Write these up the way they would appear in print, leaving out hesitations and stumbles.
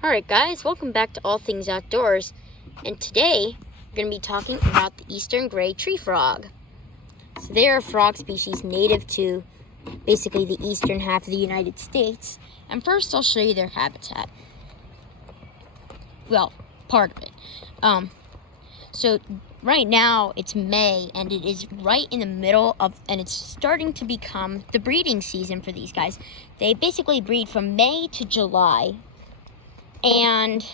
Alright guys, welcome back to All Things Outdoors, and today we're going to be talking about the eastern gray tree frog. So they are a frog species native to basically the eastern half of the United States, and first I'll show you their habitat. Well, part of it. So right now it's May, and it is right in the middle of, and it's starting to become the breeding season for these guys. They basically breed from May to July. And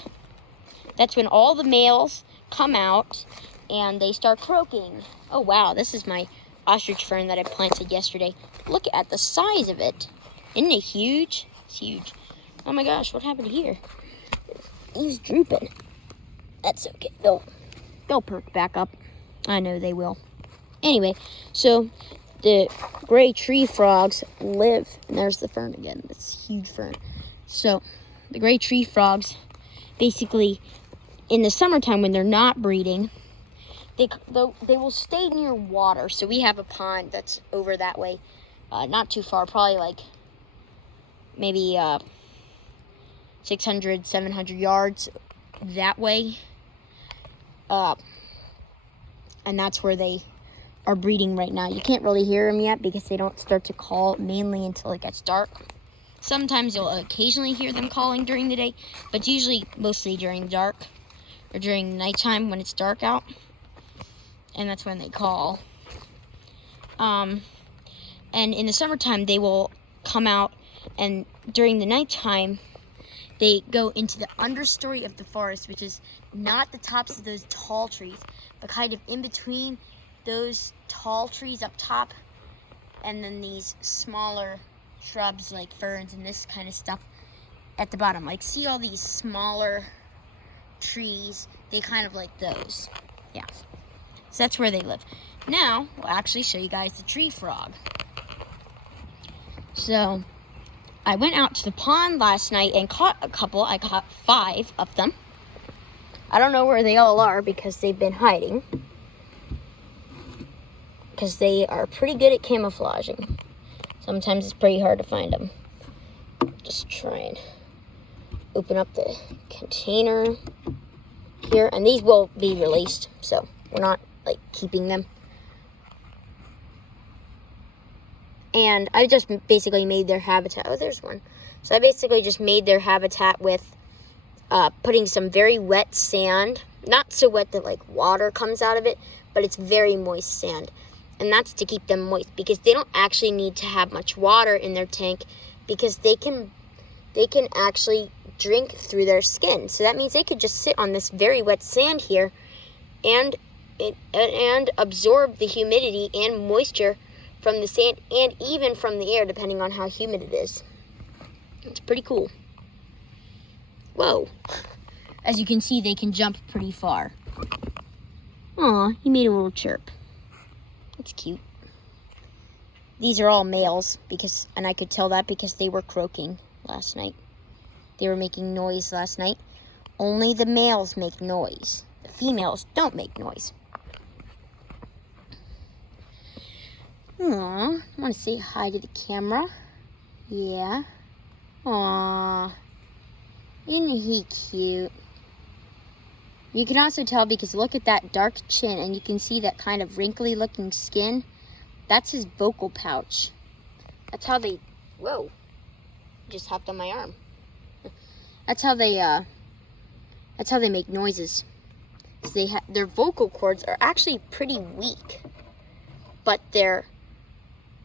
that's when all the males come out and they start croaking. Oh wow, this is my ostrich fern that I planted yesterday. Look at the size of it. Isn't it huge? It's huge. Oh my gosh, what happened here? He's drooping. That's okay. They'll perk back up. I know they will. Anyway, so the gray tree frogs live, and there's the fern again. This huge fern. So the gray tree frogs, basically, in the summertime when they're not breeding, they will stay near water. So we have a pond that's over that way, not too far, probably like maybe 600, 700 yards that way. And that's where they are breeding right now. You can't really hear them yet because they don't start to call mainly until it gets dark. Sometimes you'll occasionally hear them calling during the day, but it's usually mostly during dark or during nighttime when it's dark out, and that's when they call. And in the summertime, they will come out, and during the nighttime, they go into the understory of the forest, which is not the tops of those tall trees, but kind of in between those tall trees up top, and then these smaller shrubs like ferns and this kind of stuff at the bottom. Like, see all these smaller trees? They kind of like those. Yeah. So that's where they live. Now, we'll actually show you guys the tree frog. So, I went out to the pond last night and caught a couple. I caught 5 of them. I don't know where they all are because they've been hiding. Because they are pretty good at camouflaging. Sometimes it's pretty hard to find them. Just try and open up the container here. And these will be released, so we're not, like, keeping them. And I just basically made their habitat. Oh, there's one. So I basically just made their habitat with putting some very wet sand. Not so wet that, like, water comes out of it, but it's very moist sand. And that's to keep them moist, because they don't actually need to have much water in their tank, because they can actually drink through their skin. So that means they could just sit on this very wet sand here and absorb the humidity and moisture from the sand and even from the air, depending on how humid it is. It's pretty cool. Whoa. As you can see, they can jump pretty far. Aw, he made a little chirp. It's cute. These are all males, and I could tell that because they were croaking last night. They were making noise last night. Only the males make noise. The females don't make noise. Aww, I want to say hi to the camera. Yeah. Aww. Isn't he cute? You can also tell because look at that dark chin, and you can see that kind of wrinkly looking skin. That's his vocal pouch. That's how they, whoa, just hopped on my arm. That's how they make noises. So their vocal cords are actually pretty weak, but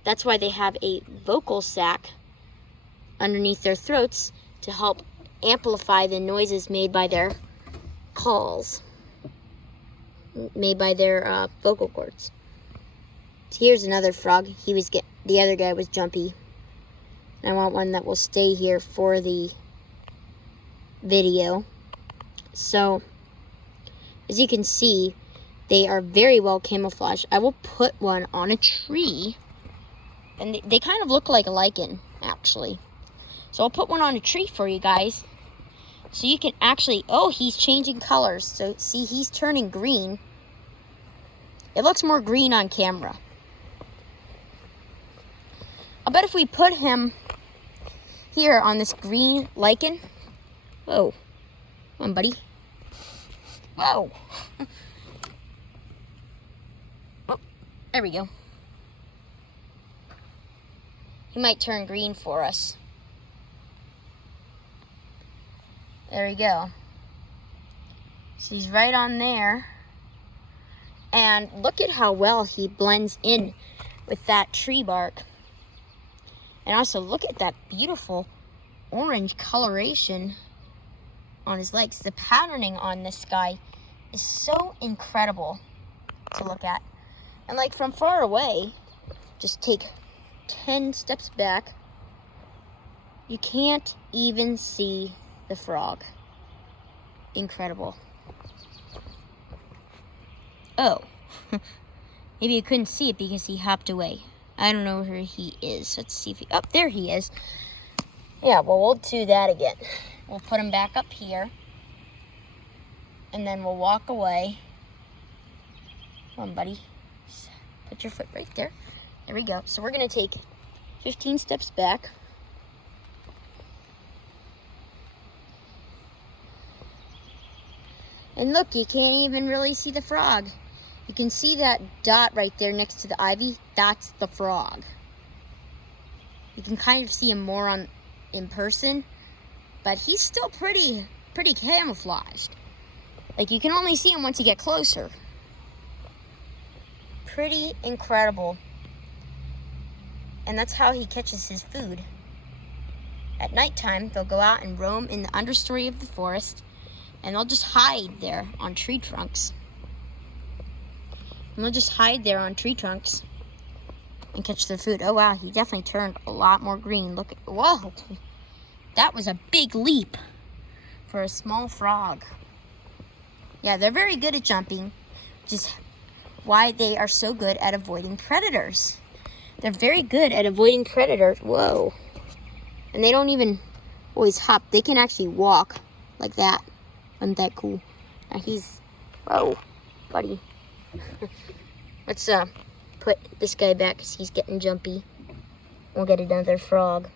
that's why they have a vocal sac underneath their throats to help amplify the noises made by their calls, made by their vocal cords. So here's another frog. The other guy was jumpy. And I want one that will stay here for the video. So, as you can see, they are very well camouflaged. I will put one on a tree, and they kind of look like a lichen, actually. So I'll put one on a tree for you guys. So you can actually, oh, he's changing colors. So see, he's turning green. It looks more green on camera. I bet if we put him here on this green lichen, oh, Come on, buddy. Whoa. Oh, there we go. He might turn green for us. There we go. So he's right on there. And look at how well he blends in with that tree bark. And also look at that beautiful orange coloration on his legs. The patterning on this guy is so incredible to look at. And like from far away, just take 10 steps back, you can't even see the frog. Incredible. Oh, maybe you couldn't see it because he hopped away. I don't know where he is. Let's see if he, oh, there he is. Yeah, well, we'll do that again. We'll put him back up here. And then we'll walk away. Come on, buddy. Put your foot right there. There we go. So we're going to take 15 steps back. And look, you can't even really see the frog. You can see that dot right there next to the ivy. That's the frog. You can kind of see him more in person, but he's still pretty camouflaged. Like, you can only see him once you get closer. Pretty incredible. And that's how he catches his food. At nighttime, they'll go out and roam in the understory of the forest, and they'll just hide there on tree trunks. And they'll just hide there on tree trunks and catch their food. Oh wow, he definitely turned a lot more green. Look at, whoa, that was a big leap for a small frog. Yeah, they're very good at jumping, which is why they are so good at avoiding predators. They're very good at avoiding predators. Whoa. And they don't even always hop. They can actually walk like that. Isn't that cool? Now he's, whoa, buddy. Let's put this guy back because he's getting jumpy. We'll get another frog.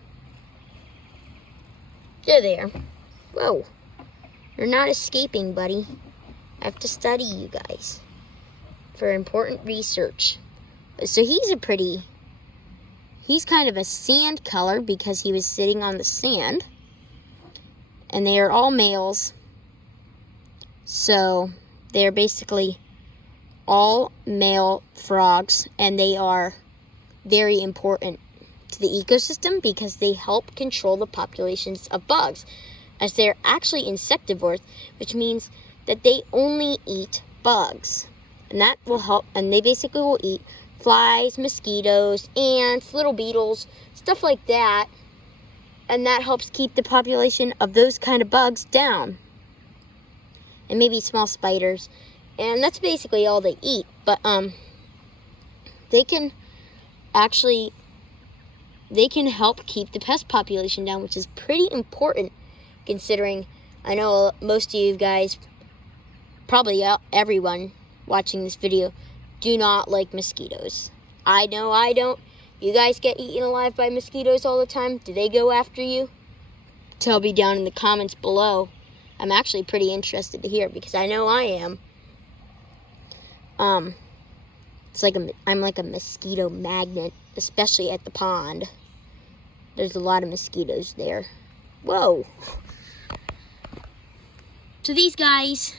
There. Whoa. You're not escaping, buddy. I have to study you guys for important research. So he's kind of a sand color because he was sitting on the sand. And they are all males. So they're basically all male frogs, and they are very important to the ecosystem because they help control the populations of bugs, as they're actually insectivores, which means that they only eat bugs. And that will help, and they basically will eat flies, mosquitoes, ants, little beetles, stuff like that. And that helps keep the population of those kind of bugs down. And maybe small spiders. And that's basically all they eat. But they can help keep the pest population down, which is pretty important considering I know most of you guys, probably everyone watching this video, do not like mosquitoes. I know I don't. You guys get eaten alive by mosquitoes all the time. Do they go after you? Tell me down in the comments below. I'm actually pretty interested to hear because I know I am. It's like I'm like a mosquito magnet, especially at the pond. There's a lot of mosquitoes there. Whoa. So these guys,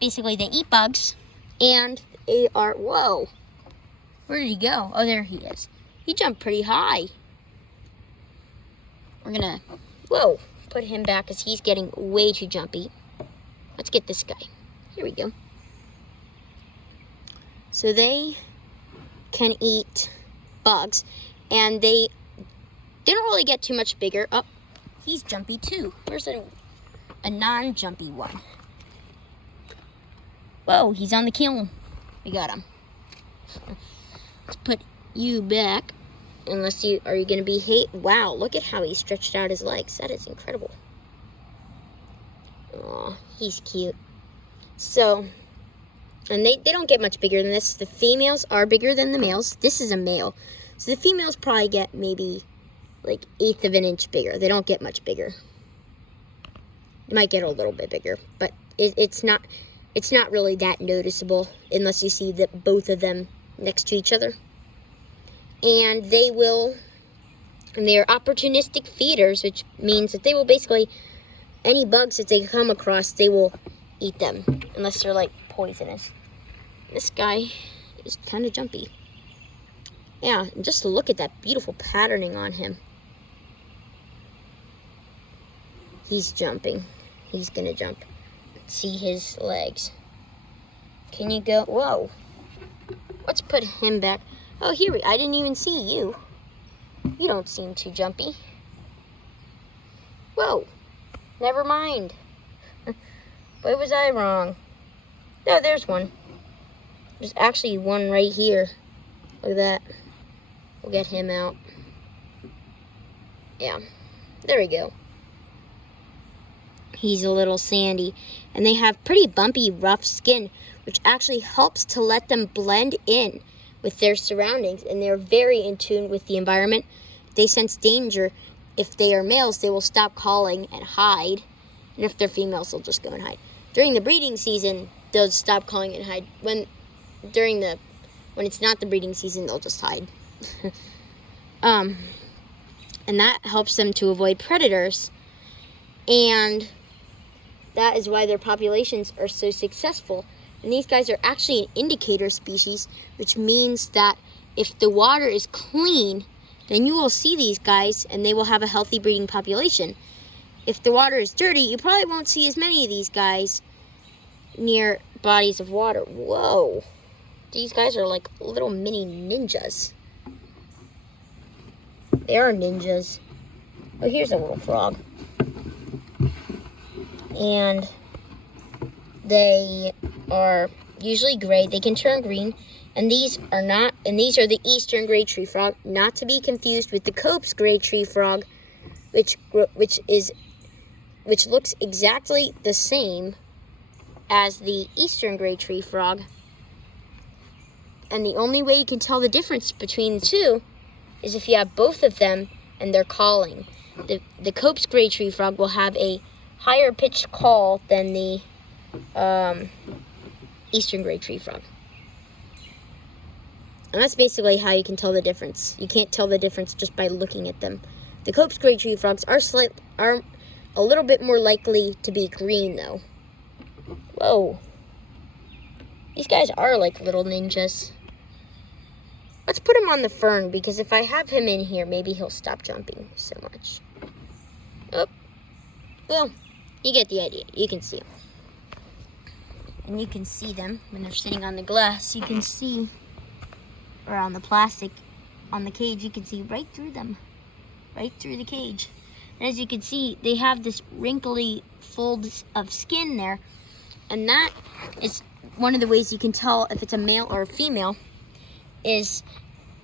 basically they eat bugs, and they are, whoa. Where did he go? Oh, there he is. He jumped pretty high. We're gonna, whoa, put him back because he's getting way too jumpy. Let's get this guy. Here we go. So they can eat bugs, and they don't really get too much bigger. Oh, he's jumpy too. Where's a non-jumpy one? Whoa, he's on the kiln. We got him. Let's put you back. Unless you, are you going to be wow, look at how he stretched out his legs. That is incredible. Aw, he's cute. So, and they don't get much bigger than this. The females are bigger than the males. This is a male. So the females probably get maybe like 1/8 of an inch bigger. They don't get much bigger. It might get a little bit bigger, but it's not really that noticeable unless you see both of them next to each other. And they're opportunistic feeders, which means that they will basically, any bugs that they come across, they will eat them, unless they're like poisonous. This guy is kind of jumpy. Yeah, and just look at that beautiful patterning on him. He's jumping. He's gonna jump. See his legs. Can you go? Whoa. Let's put him back. Oh, I didn't even see you. You don't seem too jumpy. Whoa. Never mind. Why was I wrong? No, there's one. There's actually one right here. Look at that. We'll get him out. Yeah. There we go. He's a little sandy. And they have pretty bumpy, rough skin, which actually helps to let them blend in with their surroundings. And they're very in tune with the environment. They sense danger. If they are males, they will stop calling and hide. And if they're females, they'll just go and hide. During the breeding season, they'll stop calling and hide. When it's not the breeding season, they'll just hide. And that helps them to avoid predators. And that is why their populations are so successful. And these guys are actually an indicator species, which means that if the water is clean, then you will see these guys and they will have a healthy breeding population. If the water is dirty, you probably won't see as many of these guys near bodies of water. Whoa. These guys are like little mini ninjas. They are ninjas. Oh, here's a little frog. And they are usually gray. They can turn green. And these are the eastern gray tree frog, not to be confused with the Cope's gray tree frog, which looks exactly the same as the eastern gray tree frog. And the only way you can tell the difference between the two is if you have both of them and they're calling. The Cope's gray tree frog will have a higher pitched call than the eastern gray tree frog. And that's basically how you can tell the difference. You can't tell the difference just by looking at them. The Cope's gray tree frogs are a little bit more likely to be green, though. Whoa. These guys are like little ninjas. Let's put him on the fern, because if I have him in here, maybe he'll stop jumping so much. Oh. Well, you get the idea. You can see them. And you can see them when they're sitting on the glass. You can see, or on the plastic, on the cage, you can see right through them. Right through the cage. And as you can see, they have this wrinkly folds of skin there. And that is one of the ways you can tell if it's a male or a female, is,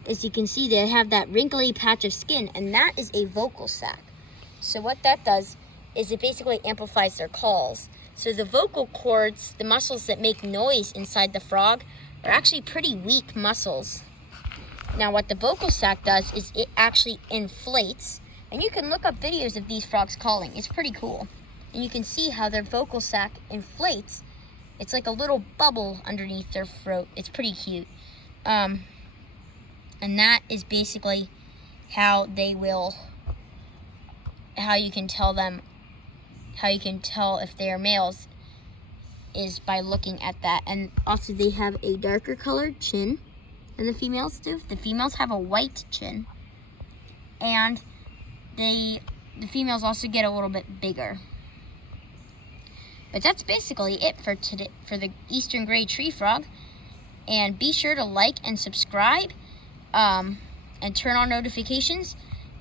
as you can see, they have that wrinkly patch of skin, and that is a vocal sac. So what that does is it basically amplifies their calls. So the vocal cords, the muscles that make noise inside the frog, are actually pretty weak muscles. Now what the vocal sac does is it actually inflates, and you can look up videos of these frogs calling. It's pretty cool. And you can see how their vocal sac inflates. It's like a little bubble underneath their throat. It's pretty cute. And that is basically how you can tell if they are males, is by looking at that. And also they have a darker colored chin than the females do. The females have a white chin, and the females also get a little bit bigger. But that's basically it for today for the eastern gray tree frog. And be sure to like and subscribe, and turn on notifications.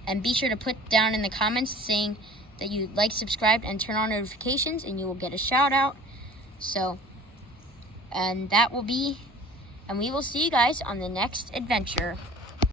And be sure to put down in the comments saying that you like, subscribe, and turn on notifications, and you will get a shout out. So, and we will see you guys on the next adventure.